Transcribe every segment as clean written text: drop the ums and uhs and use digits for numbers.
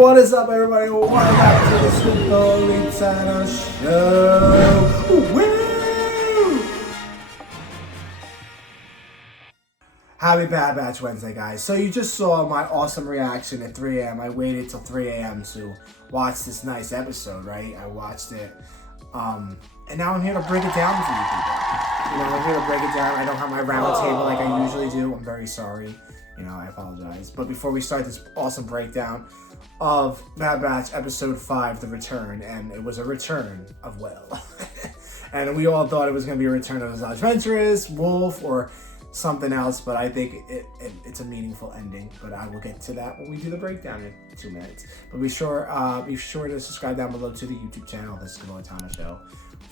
What is up, everybody? Welcome back to the Super Show. Woo! Happy Bad Batch Wednesday, guys. So you just saw my awesome reaction at 3 a.m. I waited till 3 a.m. to watch this nice episode, right? I watched it. And now I'm here to break it down for you people. You know, I'm here to break it down. I don't have my round table like I usually do. I'm very sorry. You know, I apologize. But before we start this awesome breakdown of Bad Batch Episode 5, The Return, and it was a return of Will. And we all thought it was going to be a return of Asajj Ventress, Wolf, or something else, but I think it's a meaningful ending. But I will get to that when we do the breakdown in 2 minutes. But be sure to subscribe down below to the YouTube channel, The Skibbo Show,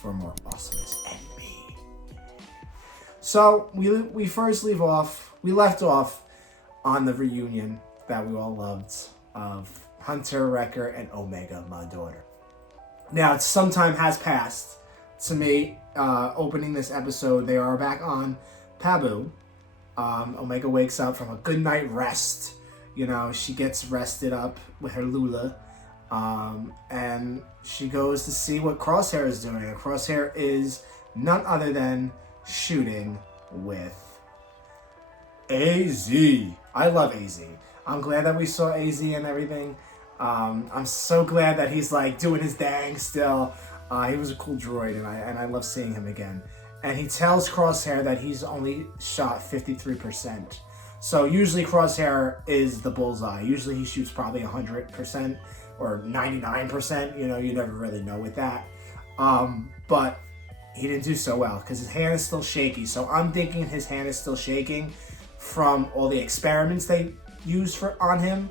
for more awesomeness and me. So we left off on the reunion that we all loved of Hunter, Wrecker, and Omega, my daughter. Now, some time has passed to me opening this episode. They are back on Pabu. Omega wakes up from a good night rest. You know, she gets rested up with her Lula. And she goes to see what Crosshair is doing. And Crosshair is none other than shooting with AZ. I love AZ. I'm glad that we saw AZ and everything. I'm so glad that he's like doing his dang still. He was a cool droid, and I love seeing him again. And he tells Crosshair that he's only shot 53%. So usually Crosshair is the bullseye. Usually he shoots probably 100% or 99%. You know, you never really know with that. But he didn't do so well because his hand is still shaky. So I'm thinking his hand is still shaking from all the experiments they used on him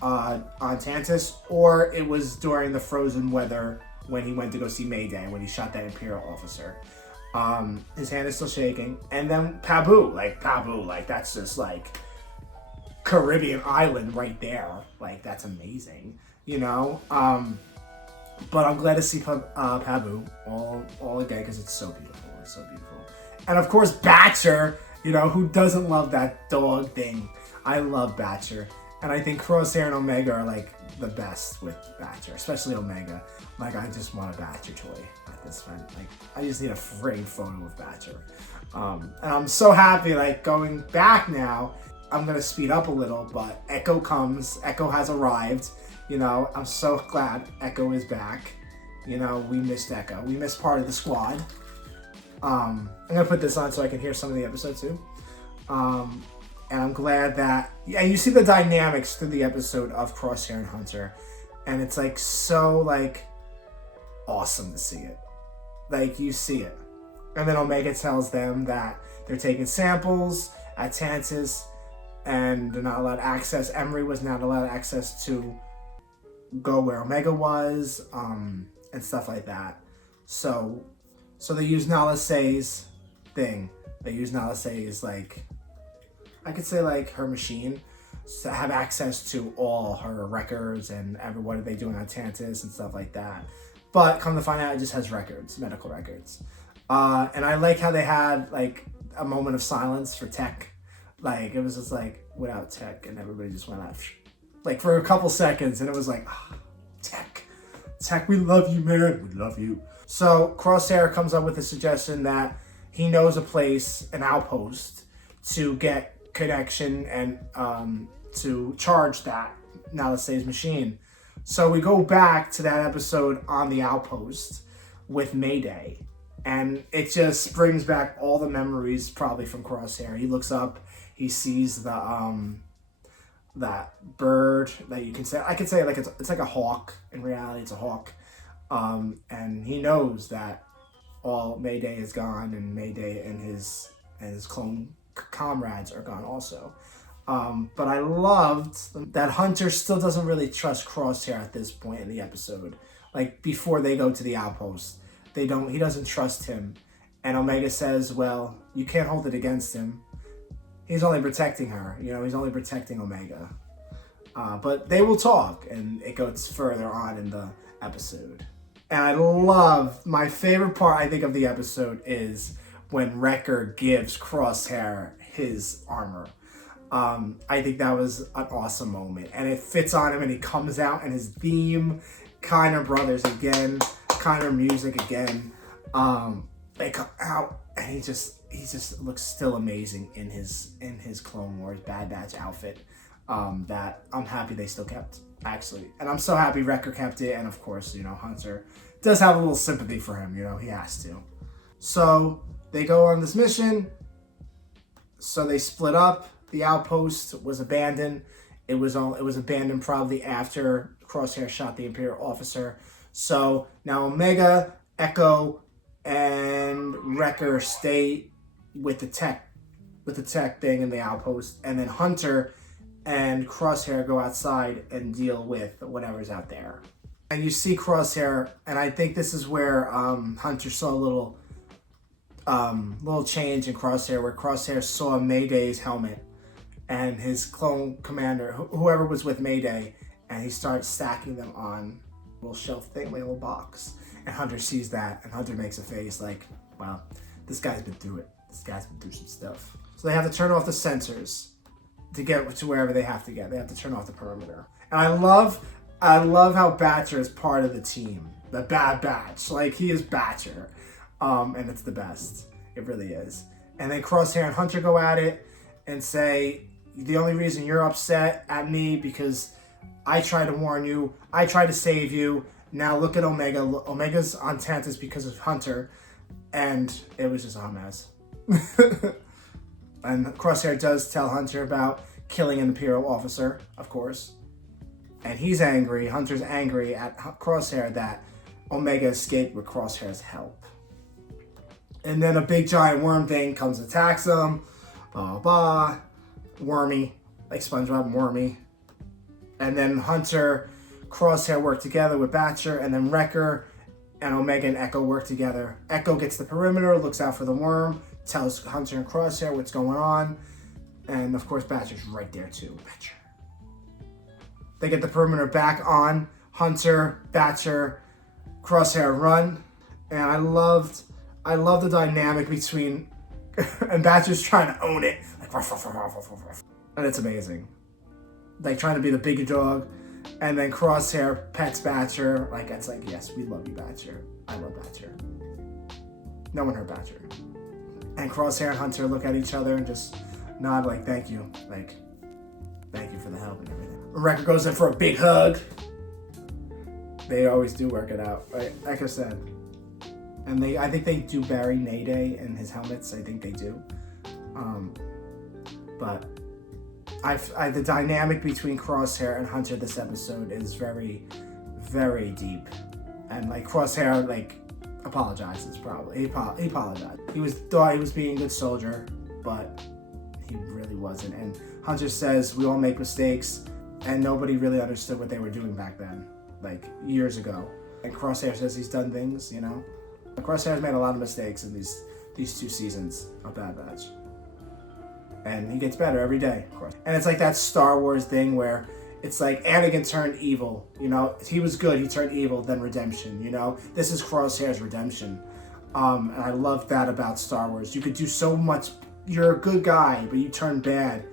on Tantus, or it was during the frozen weather when he went to go see Mayday, when he shot that Imperial officer. His hand is still shaking. And then Pabu, that's just like Caribbean island right there. Like, that's amazing, you know? But I'm glad to see Pabu all again, because it's so beautiful. It's so beautiful. And of course, Batcher, you know, who doesn't love that dog thing? I love Batcher. And I think Crosshair and Omega are like the best with Batcher, especially Omega. Like, I just want a Batcher toy at this point. Like, I just need a framed photo of Batcher. And I'm so happy, like, going back now, I'm going to speed up a little, but Echo comes. Echo has arrived. You know, I'm so glad Echo is back. You know, we missed Echo. We missed part of the squad. I'm going to put this on so I can hear some of the episode too. And I'm glad that, yeah, you see the dynamics through the episode of Crosshair and Hunter. And it's like so like awesome to see it. Like, you see it. And then Omega tells them that they're taking samples at Tantus and they're not allowed access. Emery was not allowed access to go where Omega was, and stuff like that. So they use Nala Se's thing. They use Nala Se's, like, I could say, like, her machine to have access to all her records and what are they doing on Tantus and stuff like that. But come to find out, it just has records, medical records. And I like how they had, like, a moment of silence for Tech. Like, it was just like, without Tech, and everybody just went out, like, for a couple seconds, and it was like, oh, Tech, we love you, man. We love you. So Crosshair comes up with a suggestion that he knows a place, an outpost, to get connection and to charge that Nala Se's machine. So we go back to that episode on the outpost with Mayday, and it just brings back all the memories probably from Crosshair. He looks up, he sees the that bird that you can say, I could say, like, it's like a hawk. In reality, it's a hawk. And he knows that all Mayday is gone, and Mayday and his clone comrades are gone also. But I loved that Hunter still doesn't really trust Crosshair at this point in the episode. Like, before they go to the outpost, he doesn't trust him. And Omega says, well, you can't hold it against him. He's only protecting her, you know, he's only protecting Omega. But they will talk, and it goes further on in the episode. And I love, my favorite part, I think, of the episode is when Wrecker gives Crosshair his armor. I think that was an awesome moment, and it fits on him, and he comes out and his theme, Kiner Brothers again, Kiner music again. They come out and he just looks still amazing in his Clone Wars Bad Batch outfit. That I'm happy they still kept, actually, and I'm so happy Wrecker kept it, and of course, Hunter does have a little sympathy for him. He has to. So they go on this mission. So they split up. The outpost was abandoned. It was abandoned probably after Crosshair shot the Imperial officer. So now Omega, Echo, and Wrecker stay with the tech thing in the outpost, and then Hunter and Crosshair go outside and deal with whatever's out there. And you see Crosshair, and I think this is where Hunter saw a little change in Crosshair, where Crosshair saw Mayday's helmet and his clone commander, whoever was with Mayday, and he starts stacking them on a little shelf thing, like a little box. And Hunter sees that, and Hunter makes a face like, wow, this guy's been through it. This guy's been through some stuff. So they have to turn off the sensors to get to wherever they have to get. They have to turn off the perimeter. And I love how Batcher is part of the team. The Bad Batch. Like, he is Batcher. And it's the best. It really is. And then Crosshair and Hunter go at it and say, the only reason you're upset at me because I tried to warn you. I tried to save you. Now look at Omega. Omega's on Tantus because of Hunter. And it was just a hot mess. And Crosshair does tell Hunter about killing an Imperial officer, of course. And he's angry. Hunter's angry at Crosshair that Omega escaped with Crosshair's help. And then a big giant worm thing comes and attacks them. Wormy. Like SpongeBob, wormy. And then Hunter, Crosshair work together with Batcher, and then Wrecker and Omega and Echo work together. Echo gets the perimeter, looks out for the worm, tells Hunter and Crosshair what's going on. And of course, Batcher's right there too. Batcher. They get the perimeter back on. Hunter, Batcher, Crosshair run. And I love the dynamic between, and Batcher's trying to own it. Like, and it's amazing. Like, trying to be the big dog. And then Crosshair pets Batcher. Like, it's like, yes, we love you, Batcher. I love Batcher. No one heard Batcher. And Crosshair and Hunter look at each other and just nod like, thank you. Like, thank you for the help and everything. Wrecker goes in for a big hug. They always do work it out, right? Like I said. And I think they do bury Mayday in his helmets. I think they do. But the dynamic between Crosshair and Hunter this episode is very, very deep. And like Crosshair, like, apologizes probably. He apologized. He thought he was being a good soldier, but he really wasn't. And Hunter says we all make mistakes, and nobody really understood what they were doing back then, like years ago. And Crosshair says he's done things, Crosshair's made a lot of mistakes in these 2 seasons of Bad Batch. And he gets better every day, of course. And it's like that Star Wars thing where it's like Anakin turned evil, He was good, he turned evil, then redemption, This is Crosshair's redemption. And I love that about Star Wars. You could do so much. You're a good guy, but you turn bad,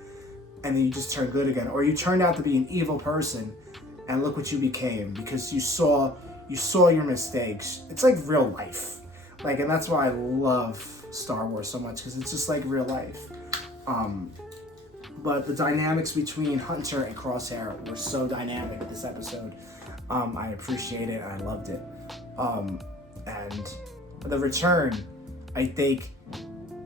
and then you just turn good again. Or you turned out to be an evil person, and look what you became, because you saw your mistakes. It's like real life. Like, and that's why I love Star Wars so much, because it's just like real life. But the dynamics between Hunter and Crosshair were so dynamic this episode. I appreciate it, and I loved it. And the return, I think,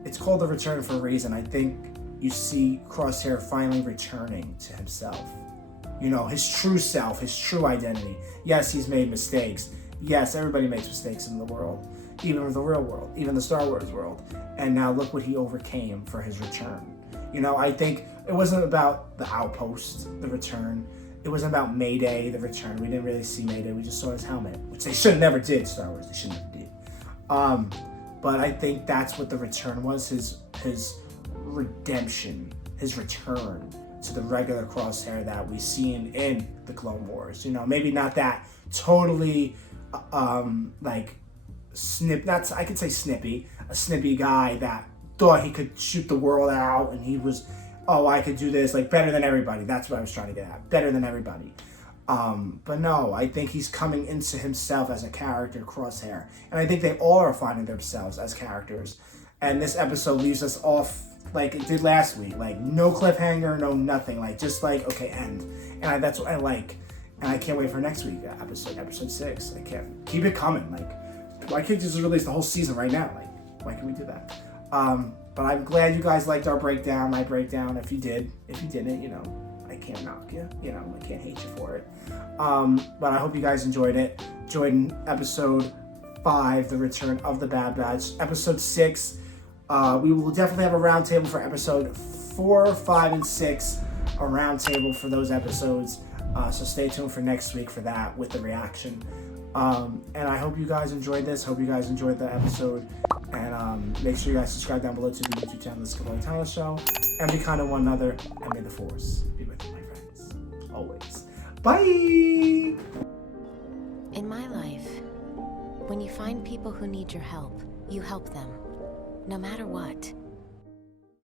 it's called the return for a reason. I think you see Crosshair finally returning to himself. His true self, his true identity. Yes, he's made mistakes. Yes, everybody makes mistakes in the world. Even in the real world, even the Star Wars world. And now look what he overcame for his return. I think it wasn't about the outpost, the return. It wasn't about Mayday, the return. We didn't really see Mayday. We just saw his helmet, which they should have never did, Star Wars. They should never did. But I think that's what the return was, his redemption, his return to the regular Crosshair that we seen in the Clone Wars. Maybe not that totally, like, I could say snippy, a snippy guy that thought he could shoot the world out, and he was oh, I could do this like better than everybody. That's what I was trying to get at. Better than everybody. But no, I think he's coming into himself as a character, Crosshair. And I think they all are finding themselves as characters. And this episode leaves us off like it did last week. Like, no cliffhanger, no nothing. Like, just like, okay, end. And that's what I like. And I can't wait for next week, episode 6. I can't. Keep it coming. Like, why can't you just release the whole season right now? Like, why can't we do that? But I'm glad you guys liked our breakdown, my breakdown. If you did. If you didn't, you know, I can't knock you. You know, I can't hate you for it. But I hope you guys enjoyed it. Enjoyed episode 5, The Return of the Bad Batch. Episode 6, we will definitely have a roundtable for episode 4, 5, and 6. A roundtable for those episodes. So stay tuned for next week for that with the reaction. And I hope you guys enjoyed this. Hope you guys enjoyed the episode. And make sure you guys subscribe down below to the YouTube channel, The Skip Tyler Show. And be kind to one another. And may the Force be with you, my friends. Always. Bye! In my life, when you find people who need your help, you help them. No matter what.